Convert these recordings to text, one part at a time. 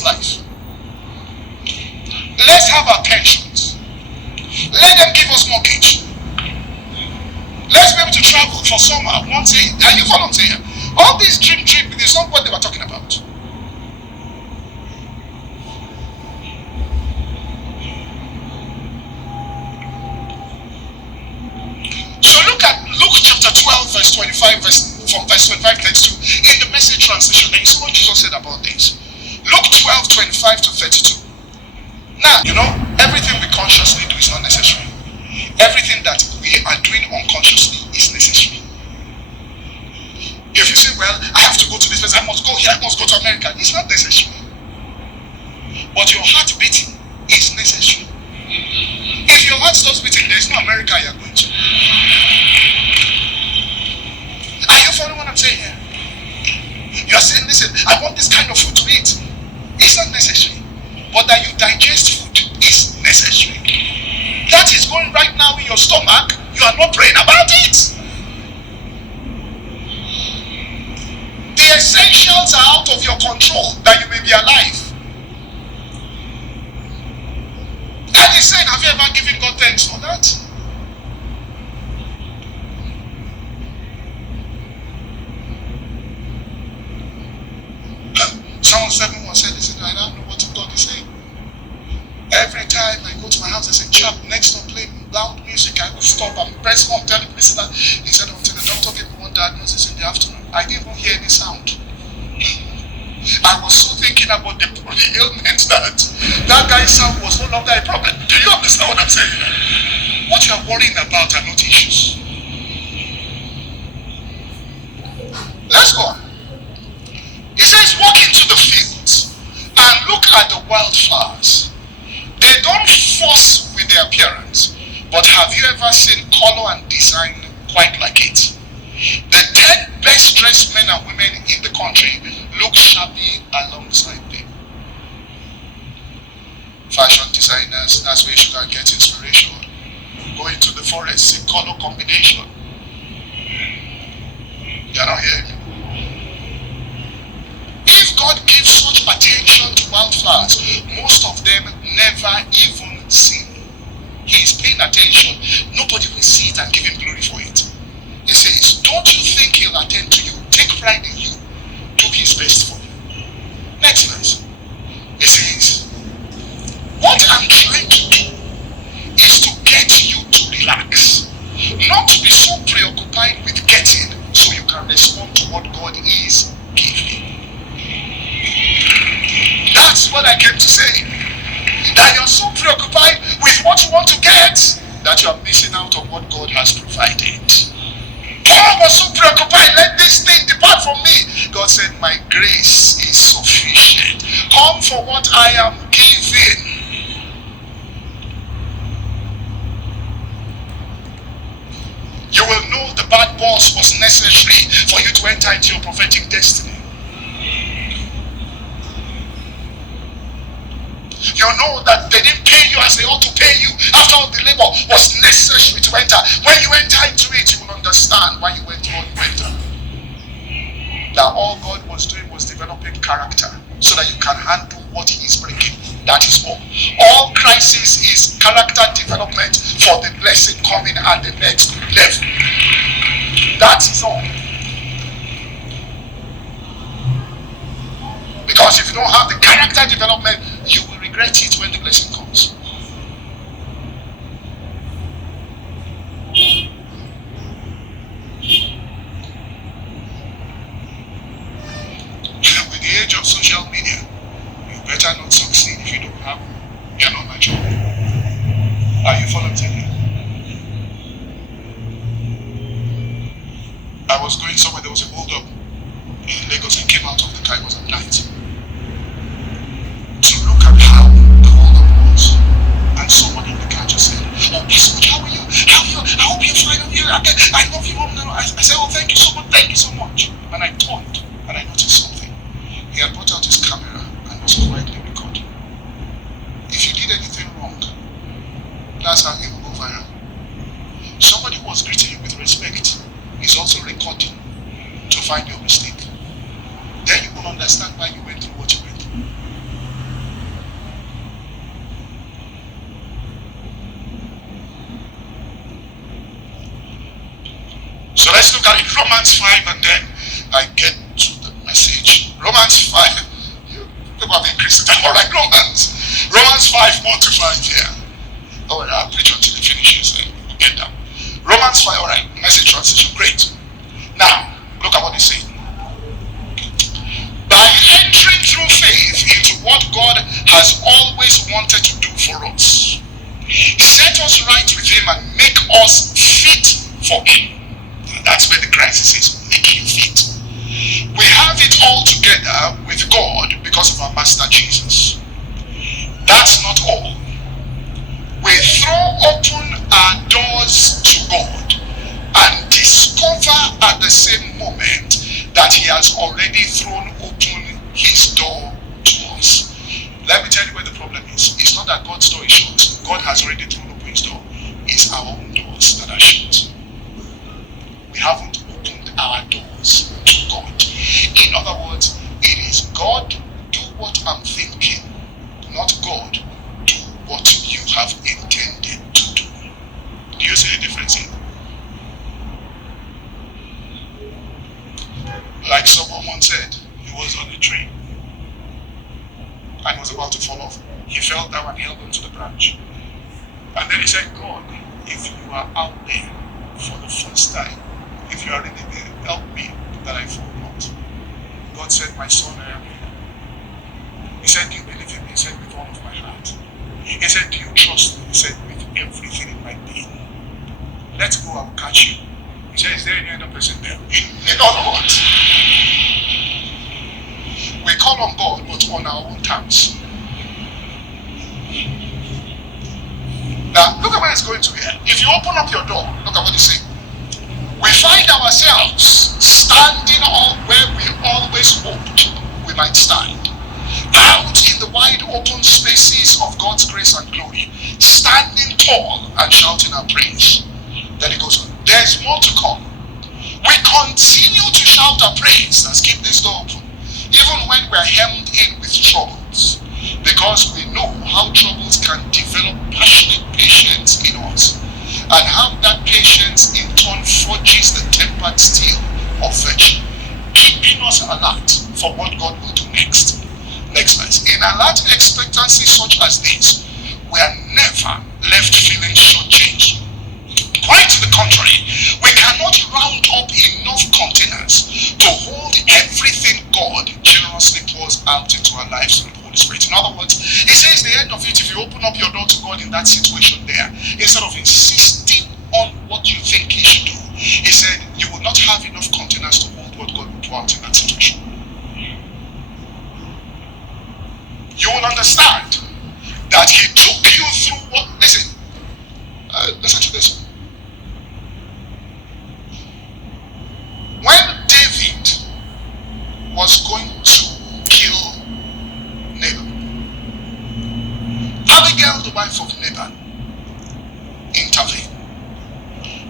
people's life. Let's have our pensions. Let them give us mortgage. Let's be able to travel for summer once a year. Are you volunteer? All these dream trip is not what they were talking about. So look at Luke chapter 12, verse 25, from verse 25 32 in the Message translation. And you see what Jesus said about this. Luke 12, 25 to 32. Now, everything we consciously do is not necessary. Everything that we are doing unconsciously is necessary. If you say, well, I have to go to this place, I must go here, I must go to America, it's not necessary. But your heart beating is necessary. If your heart stops beating, there is no America you are going to. Are you following what I'm saying here? You are saying, listen, I want this kind of food to eat. It's not necessary. But that you digest food is necessary. That is going right now in your stomach. You are not praying about it. The essentials are out of your control that you may be alive. And he's saying, have you ever given God thanks for that? Someone said, listen, I don't know what God is saying. Every time I go to my house, I say, chap, next door play loud music. I will stop and press on, tell him, listen. He said, until the doctor gave me one diagnosis in the afternoon, I didn't even hear any sound. I was so thinking about the ailment that guy's sound was no longer a problem. Do you understand what I'm saying? What you are worrying about are not issues. Let's go on. He says, walk into the fields and look at the wildflowers. They don't fuss with their appearance, but have you ever seen color and design quite like it? The 10 best dressed men and women in the country look shabby alongside them. Fashion designers, that's where you should get inspiration. Go into the forest, see color combination. You're not hearing me? If God gives such attention to wildflowers, most of them never even seen. He is paying attention. Nobody will see it and give him glory for it. He says, don't you think he'll attend to you? Take pride in you. Do his best for you. Next verse. He says, what I'm trying to do is to get you to relax. Not to be so preoccupied with getting so you can respond to what God is giving. That's what I came to say. That you're so preoccupied with what you want to get that you are missing out on what God has provided. Paul was so preoccupied, let this thing depart from me. God said, my grace is sufficient. Come for what I am giving. You will know the bad boss was necessary for you to enter into your prophetic destiny. You know that they didn't pay you as they ought to pay you after all the labor was necessary to enter. When you enter into it, you will understand why you went through what you went through. That all God was doing was developing character so that you can handle what he is bringing. That is all. All crisis is character development for the blessing coming at the next level. That is all. Because if you don't have the character development, you will regret it when the blessing comes. With the age of social media, you better not succeed if you don't have, you're not mature. Are you following me? I was going somewhere, there was a hold up in Lagos and came out of the car, it was at night. To look at how the hold up was. And someone in the car just said, oh, so much, how are you? I hope you're fine. I love you. I said, oh, thank you so much. And I turned and I noticed something. He had brought out his camera and was quietly recording. If you did anything wrong, that's how it will go viral. Somebody who was greeting you with respect is also recording to find your mistake. Then you will understand why you went through what you went through. So let's look at it. Romans 5, and then I get to the message. Romans 5. You people have increased it. All right, Romans 5, 1 to 5 here. All right, I'll preach until it finishes and we'll get down. Romans 5, all right, message transition. Great. Now, look at what he's saying. By entering through faith into what God has always wanted to do for us, set us right with him and make us fit for him. That's where the crisis is, make you fit. We have it all together with God because of our Master Jesus. That's not all. We throw open our doors to God and discover at the same moment that he has already thrown open his door to us. Let me tell you where the problem is. It's not that God's door is shut. God has already thrown open his door. It's our own doors that are shut. We haven't opened our doors to God. In other words, it is God, do what I'm thinking, not God, do what you have intended to do. Do you see the difference here? Like someone once said, he was on a train and was about to fall off. He fell down and held onto the branch. And then he said, God, if you are out there for the first time, if you are really there, help me that I fall not. God said, my son, I am here. He said, do you believe in me? He said, with all of my heart. He said, do you trust me? He said, with everything in my being. Let's go, I'll catch you. He said, is there any other person there? In other words, we call on God, but on our own terms. Now, look at where it's going to here. If you open up your door, look at what he's saying. We find ourselves standing on where we always hoped we might stand. Out in the wide open spaces of God's grace and glory, standing tall and shouting our praise. Then he goes on. There's more to come. We continue to shout our praise. Let's keep this door open. Even when we're hemmed in with troubles. Because we know how troubles can develop passionate patience in us. And how that patience in turn forges the tempered steel of virtue. Keeping us alert for what God will do next. Next verse. In alert expectancy such as this, we are never left feeling shortchanged. Quite to the contrary, we cannot round up enough containers to hold everything God generously pours out into our lives through the Holy Spirit. In other words, he says the end of it, if you open up your door to God in that situation there, instead of insisting on what you think he should do, he said you will not have enough containers to hold what God will pour out in that situation. You will understand that he took you through what, listen to this. When David was going to kill Nabal, Abigail, the wife of Nabal, intervened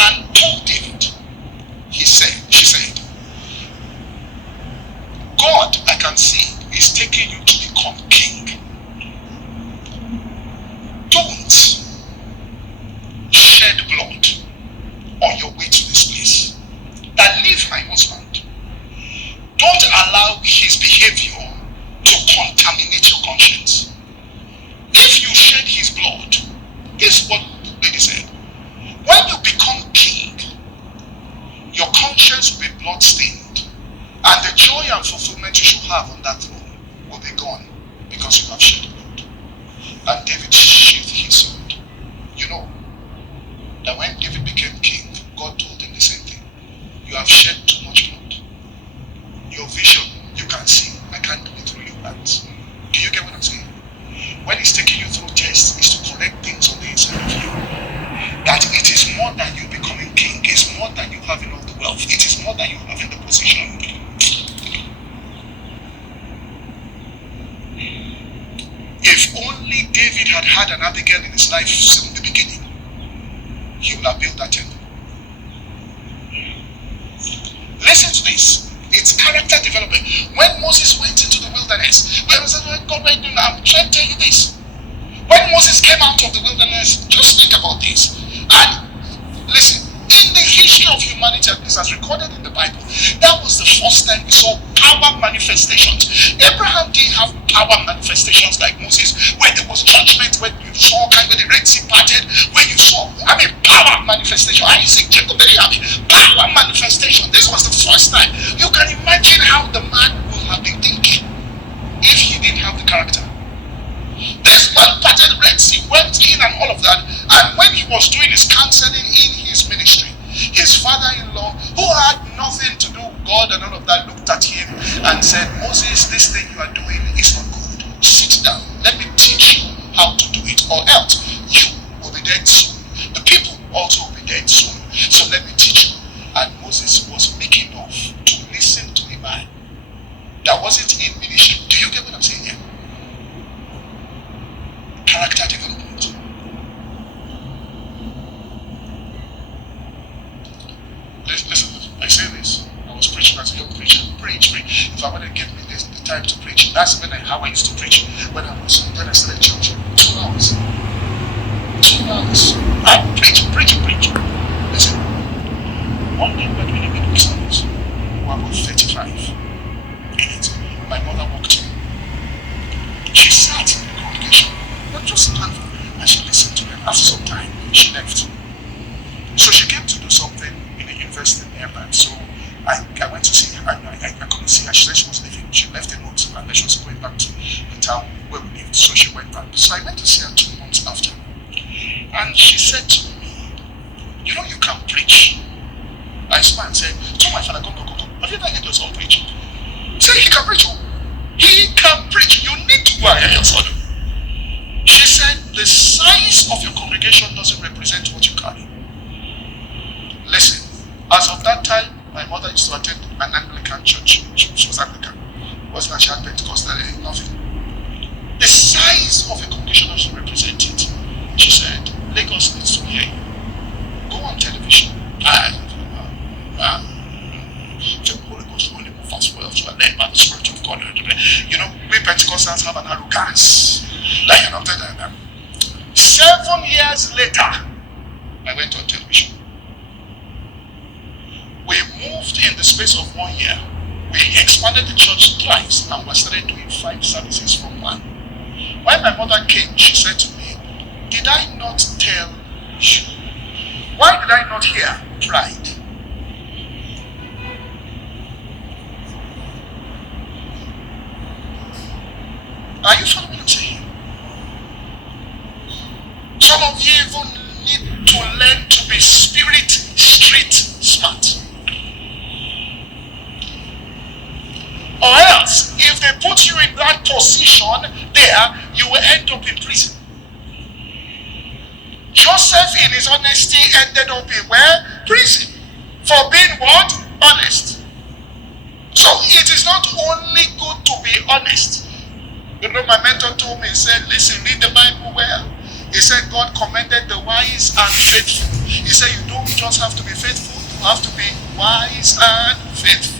and told David, she said, God, I can see, is taking you to become king. Don't shed blood on your way to this place. That leave my husband. Don't allow his behavior to contaminate your conscience. If you shed his blood, this is what the lady said. When you become king, your conscience will be blood-stained, and the joy and fulfillment you should have on that throne will be gone because you have shed blood. And David sheathed his sword. You know that when David became king, God told him the same thing. You have shed too much blood. Your vision, you can see. I can't do it through your hands. Do you get what I'm saying? When he's taking you through tests, it's to correct things on the inside of you. That it is more than you becoming king. It's more than you having all the wealth. It is more than you having the position. If only David had had an Abigail in his life from the beginning, he would have built that temple. Listen to this. It's character development. When Moses went into the wilderness, I'm trying to tell you this. When Moses came out of the wilderness, just think about this. And listen, in the history of humanity, at least as recorded in the Bible, that was the first time we saw power manifestations. Abraham didn't have power manifestations like Moses, where there was judgment, when you saw kind of the Red Sea parted, when you saw, power manifestation. Isaac, Jacob, power manifestation. This was the first time. You can imagine how the man would have been thinking if he didn't have the character. This man parted Red Sea, went in and all of that, and when he was doing his counseling in his ministry, his father-in-law, who had nothing to do with God and all of that, looked at him and said, Moses, this thing you are doing is not good. Sit down, let me teach you how to do it, or else you will be dead soon. The people also will be dead soon. So let me teach you. And Moses was meek enough to listen to a man that wasn't in ministry. Do you get what I'm saying here? Character development. Listen, I say this. I was preaching as a young preacher. Preach. If I want to give me the time to preach, that's how I used to preach. When I started church, 2 hours. 2 hours. I preach. Listen, one day we're doing a midweek service. We were about 35 minutes. My mother walked in. She sat in the congregation, not just standing, and she listened to them. After some time, she left. So she came to do something in the university nearby. So I went to see her. I couldn't see her. She said she was leaving. She left a note and then she was going back to the town where we lived. So she went back. So I went to see her 2 months after. And she said to me, you know you can preach. I smiled and said, tell my father, come. Have you ever heard your son preach? Say he can preach. He can preach. You need to go and hear your son. She said, the size of your congregation doesn't represent what you carry. Listen, as of that time, my mother used to attend an Anglican church. She was Anglican. It wasn't that she had Pentecostal, nothing. The size of a congregation doesn't represent it. She said, Lagos needs to hear you. Go on television. The Holy Ghost only move as well. So led by the Spirit of God. You know, we Pentecostals have an arrogance. Like, 7 years later, I went on television. We moved in the space of 1 year. We expanded the church twice and we started doing 5 services from 1. When my mother came, she said to me, did I not tell you? Why did I not hear pride? Are you following what I'm saying? Some of you even need to learn to be street smart. Or else, if they put you in that position there, you will end up in prison. Joseph, in his honesty, ended up in where? Prison. For being what? Honest. So it is not only good to be honest. You know, my mentor told me, he said, listen, read the Bible well. He said, God commended the wise and faithful. He said, you don't just have to be faithful, you have to be wise and faithful.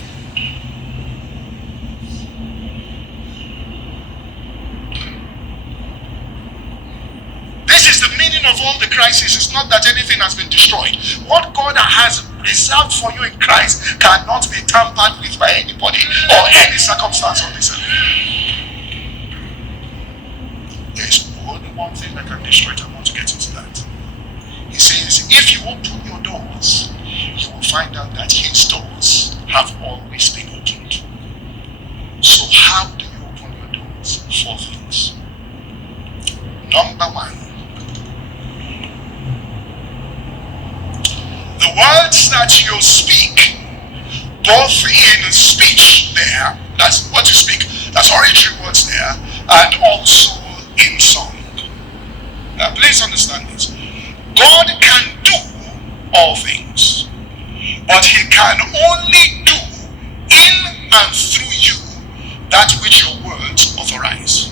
This is the meaning of all the crises. It's not that anything has been destroyed. What God has reserved for you in Christ cannot be tampered with by anybody or any circumstance on this earth. There is only one thing that can destroy it. I want to get into that. He says, if you open your doors, you will find out that his doors have always been opened. So how do you open your doors? 4 things. Number 1, the words that you speak, both in speech there, that's what you speak, that's oratory words there, and also in song. Now please understand this. God can do all things, but he can only do in and through you that which your words authorize.